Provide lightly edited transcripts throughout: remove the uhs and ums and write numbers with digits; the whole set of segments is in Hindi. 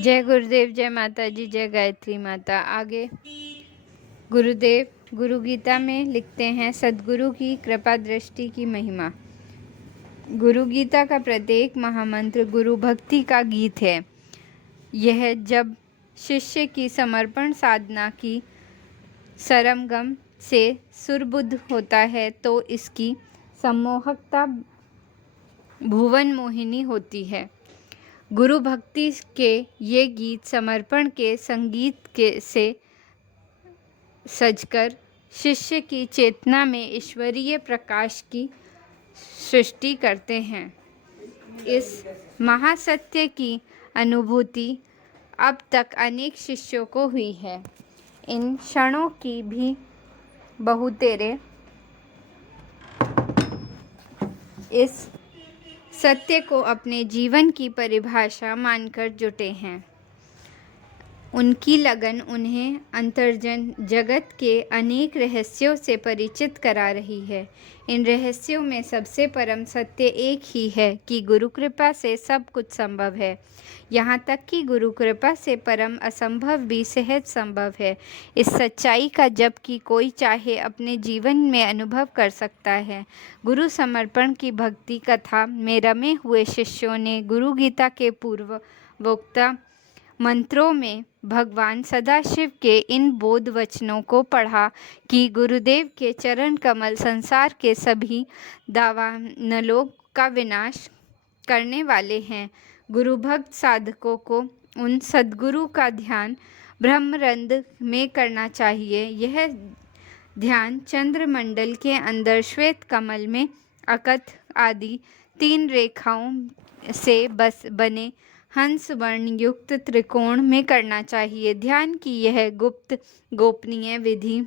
जय गुरुदेव, जय माता जी, जय गायत्री माता। आगे गुरुदेव गुरु गीता में लिखते हैं सद्गुरु की कृपा दृष्टि की महिमा। गुरु गीता का प्रत्येक महामंत्र गुरु भक्ति का गीत है। यह जब शिष्य की समर्पण साधना की सरगम से सुरबुद्ध होता है तो इसकी सम्मोहकता भुवन मोहिनी होती है। गुरु भक्ति के ये गीत समर्पण के संगीत से सजकर शिष्य की चेतना में ईश्वरीय प्रकाश की सृष्टि करते हैं। इस महासत्य की अनुभूति अब तक अनेक शिष्यों को हुई है। इन क्षणों की भी बहुतेरे इस सत्य को अपने जीवन की परिभाषा मानकर जुटे हैं। उनकी लगन उन्हें अंतर्जन जगत के अनेक रहस्यों से परिचित करा रही है। इन रहस्यों में सबसे परम सत्य एक ही है कि गुरु कृपा से सब कुछ संभव है। यहाँ तक कि गुरु कृपा से परम असंभव भी सहज संभव है। इस सच्चाई का जबकि कोई चाहे अपने जीवन में अनुभव कर सकता है। गुरु समर्पण की भक्ति कथा में रमे हुए शिष्यों ने गुरु गीता के पूर्वोक्त मंत्रों में भगवान सदाशिव के इन बोध वचनों को पढ़ा कि गुरुदेव के चरण कमल संसार के सभी दावानलों का विनाश करने वाले हैं। गुरु भक्त साधकों को उन सद्गुरु का ध्यान ब्रह्मरंध्र में करना चाहिए। यह ध्यान चंद्रमंडल के अंदर श्वेत कमल में अकथ आदि 3 रेखाओं से बने हंस वर्ण युक्त त्रिकोण में करना चाहिए। ध्यान की यह गुप्त गोपनीय विधि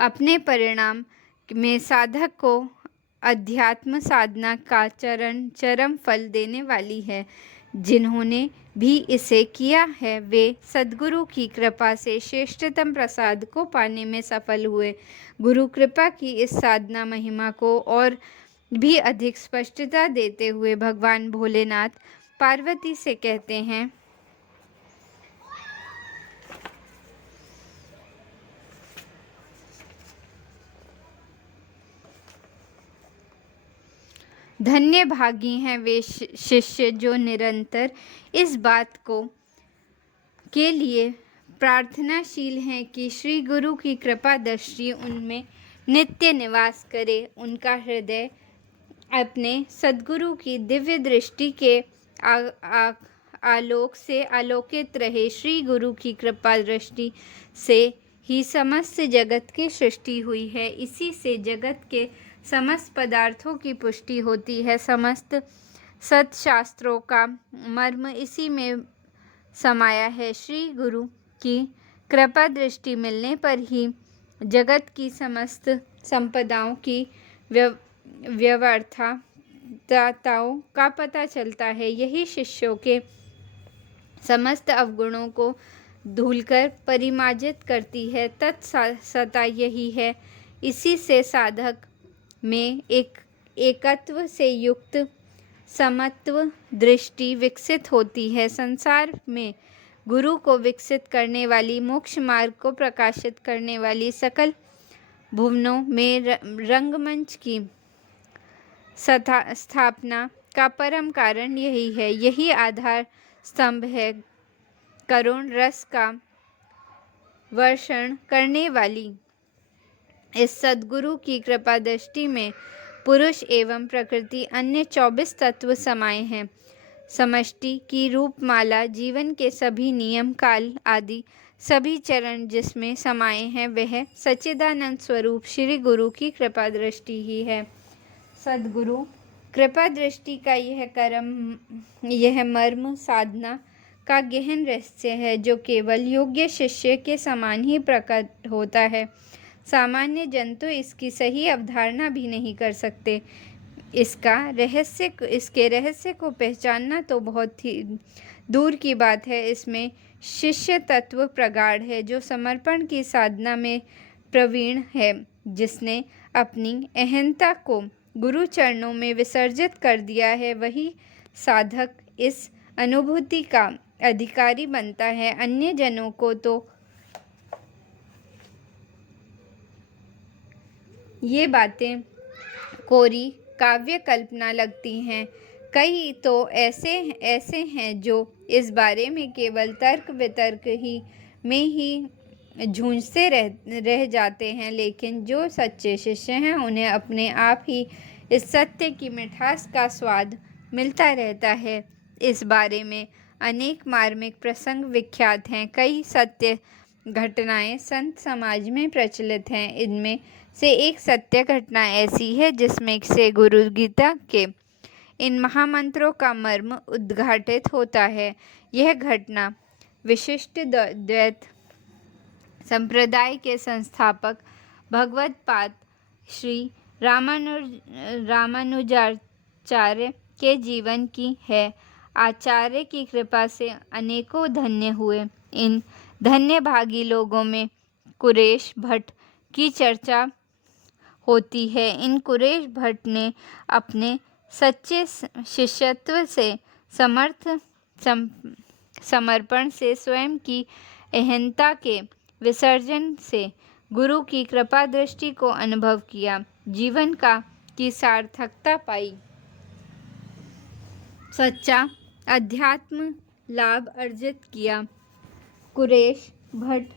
अपने परिणाम में साधक को अध्यात्म साधना का चरम फल देने वाली है। जिन्होंने भी इसे किया है वे सद्गुरु की कृपा से श्रेष्ठतम प्रसाद को पाने में सफल हुए। गुरु कृपा की इस साधना महिमा को और भी अधिक स्पष्टता देते हुए भगवान भोलेनाथ पार्वती से कहते हैं, धन्य भागी हैं वे शिष्य जो निरंतर इस बात के लिए प्रार्थनाशील हैं कि श्री गुरु की कृपा दृष्टि उनमें नित्य निवास करे। उनका हृदय अपने सद्गुरु की दिव्य दृष्टि के आलोक से आलोकित रहे। श्री गुरु की कृपा दृष्टि से ही समस्त जगत की सृष्टि हुई है। इसी से जगत के समस्त पदार्थों की पुष्टि होती है। समस्त सत्शास्त्रों का मर्म इसी में समाया है। श्री गुरु की कृपा दृष्टि मिलने पर ही जगत की समस्त संपदाओं की व्यर्थताओं का पता चलता है। यही शिष्यों के समस्त अवगुणों को धुलकर परिमार्जित करती है। तत्सत्ता यही है। इसी से साधक में एकत्व से युक्त समत्व दृष्टि विकसित होती है। संसार में गुरु को विकसित करने वाली, मोक्ष मार्ग को प्रकाशित करने वाली सकल भुवनों में रंगमंच की स्थापना का परम कारण यही है। यही आधार स्तंभ है। करुण रस का वर्षण करने वाली इस सद्गुरु की कृपा दृष्टि में पुरुष एवं प्रकृति अन्य 24 तत्व समाये हैं। समष्टि की रूपमाला जीवन के सभी नियम काल आदि सभी चरण जिसमें समाये हैं वह सच्चिदानंद स्वरूप श्री गुरु की कृपा दृष्टि ही है। सद्गुरु कृपा दृष्टि का यह मर्म साधना का गहन रहस्य है जो केवल योग्य शिष्य के समान ही प्रकट होता है। सामान्य जन तो इसकी सही अवधारणा भी नहीं कर सकते। इसके रहस्य को पहचानना तो बहुत ही दूर की बात है। इसमें शिष्य तत्व प्रगाढ़ है जो समर्पण की साधना में प्रवीण है। जिसने अपनी अहंता को गुरु चरणों में विसर्जित कर दिया है वही साधक इस अनुभूति का अधिकारी बनता है। अन्य जनों को तो ये बातें कोरी काव्य कल्पना लगती हैं। कई तो ऐसे हैं जो इस बारे में केवल तर्क वितर्क में ही झूझते रह जाते हैं, लेकिन जो सच्चे शिष्य हैं उन्हें अपने आप ही इस सत्य की मिठास का स्वाद मिलता रहता है। इस बारे में अनेक मार्मिक प्रसंग विख्यात हैं। कई सत्य घटनाएं संत समाज में प्रचलित हैं। इनमें से एक सत्य घटना ऐसी है जिसमें से गुरु गीता के इन महामंत्रों का मर्म उद्घाटित होता है। यह घटना विशिष्ट द्वैत संप्रदाय के संस्थापक भगवत्पाद श्री रामानुजाचार्य के जीवन की है। आचार्य की कृपा से अनेकों धन्य हुए। इन धन्य भागी लोगों में कुरेश भट्ट की चर्चा होती है। इन कुरेश भट्ट ने अपने सच्चे शिष्यत्व से समर्पण से स्वयं की अहंता के विसर्जन से गुरु की कृपा दृष्टि को अनुभव किया, जीवन की सार्थकता पाई, सच्चा अध्यात्म लाभ अर्जित किया। कुरेश भट्ट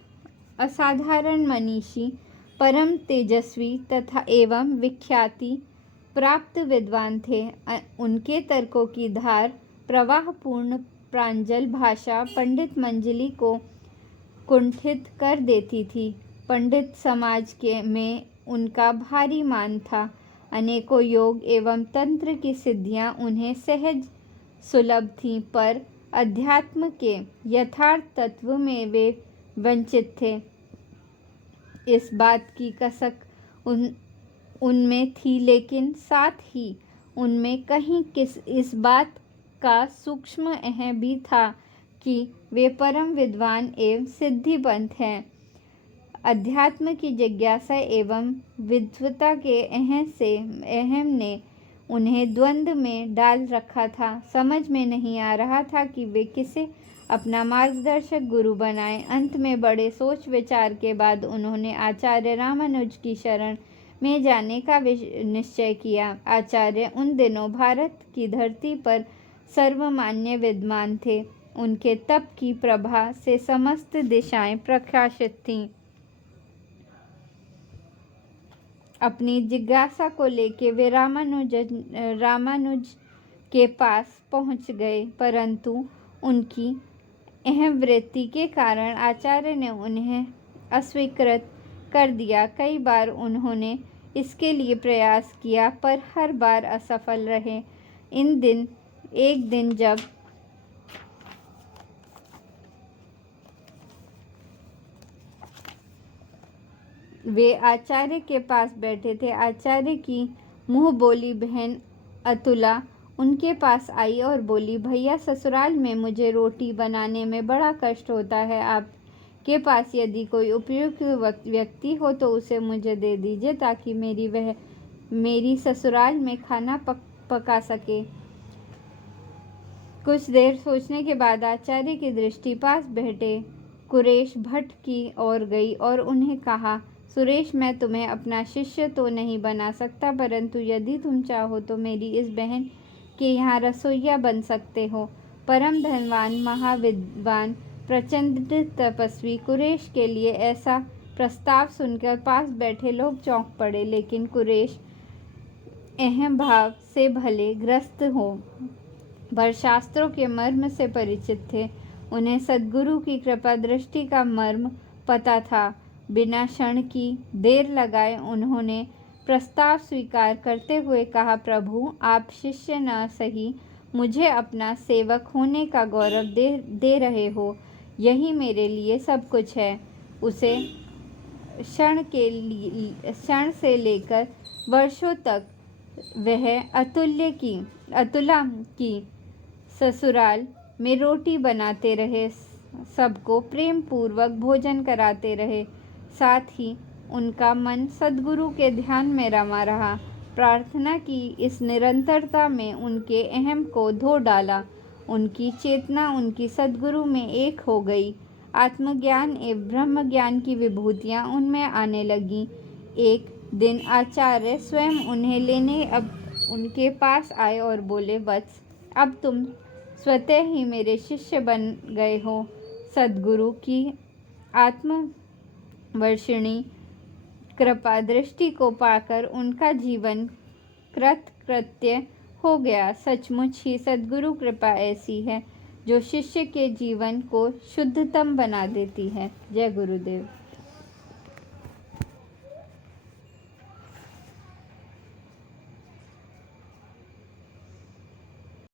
असाधारण मनीषी, परम तेजस्वी तथा एवं विख्याति प्राप्त विद्वान थे। उनके तर्कों की धार प्रवाहपूर्ण प्रांजल भाषा पंडित मंजरी को कुंठित कर देती थी। पंडित समाज में उनका भारी मान था। अनेकों योग एवं तंत्र की सिद्धियां उन्हें सहज सुलभ थीं, पर अध्यात्म के यथार्थ तत्व में वे वंचित थे। इस बात की कसक उनमें थी, लेकिन साथ ही उनमें कहीं इस बात का सूक्ष्म एह भी था कि वे परम विद्वान एवं सिद्धिपंथ हैं। अध्यात्म की जिज्ञासा एवं विद्वता के अहम ने उन्हें द्वंद्व में डाल रखा था। समझ में नहीं आ रहा था कि वे किसे अपना मार्गदर्शक गुरु बनाएं। अंत में बड़े सोच विचार के बाद उन्होंने आचार्य रामानुज की शरण में जाने का निश्चय किया। आचार्य उन दिनों भारत की धरती पर सर्वमान्य विद्वान थे। उनके तप की प्रभा से समस्त दिशाएं प्रकाशित थीं। अपनी जिज्ञासा को लेकर वे रामानुज के पास पहुंच गए, परंतु उनकी अहम वृत्ति के कारण आचार्य ने उन्हें अस्वीकृत कर दिया। कई बार उन्होंने इसके लिए प्रयास किया, पर हर बार असफल रहे। एक दिन जब वे आचार्य के पास बैठे थे, आचार्य की मुँह बोली बहन अतुला उनके पास आई और बोली, भैया ससुराल में मुझे रोटी बनाने में बड़ा कष्ट होता है। आपके पास यदि कोई उपयुक्त व्यक्ति हो तो उसे मुझे दे दीजिए, ताकि मेरी ससुराल में खाना पका सके। कुछ देर सोचने के बाद आचार्य की दृष्टि पास बैठे कुरेश भट्ट की ओर गई और उन्हें कहा, सुरेश, मैं तुम्हें अपना शिष्य तो नहीं बना सकता, परंतु यदि तुम चाहो तो मेरी इस बहन के यहाँ रसोइया बन सकते हो। परम धनवान, महाविद्वान, प्रचंड तपस्वी कुरेश के लिए ऐसा प्रस्ताव सुनकर पास बैठे लोग चौंक पड़े, लेकिन कुरेश अहम भाव से भले ग्रस्त हो, पर शास्त्रों के मर्म से परिचित थे। उन्हें सद्गुरु की कृपा दृष्टि का मर्म पता था। बिना क्षण की देर लगाए उन्होंने प्रस्ताव स्वीकार करते हुए कहा, प्रभु, आप शिष्य न सही मुझे अपना सेवक होने का गौरव दे रहे हो, यही मेरे लिए सब कुछ है। उसे क्षण से लेकर वर्षों तक वह अतुला की ससुराल में रोटी बनाते रहे, सबको प्रेम पूर्वक भोजन कराते रहे। साथ ही उनका मन सद्गुरु के ध्यान में रमा रहा। प्रार्थना की इस निरंतरता में उनके अहम को धो डाला उनकी चेतना उनकी सद्गुरु में एक हो गई। आत्मज्ञान एवं ब्रह्म ज्ञान की विभूतियाँ उनमें आने लगीं। एक दिन आचार्य स्वयं उन्हें लेने अब उनके पास आए और बोले, वत्स, अब तुम स्वतः ही मेरे शिष्य बन गए हो। सद्गुरु की आत्मवर्षिणी कृपा दृष्टि को पाकर उनका जीवन कृतकृत्य हो गया। सचमुच ही सद्गुरु कृपा ऐसी है जो शिष्य के जीवन को शुद्धतम बना देती है। जय गुरुदेव।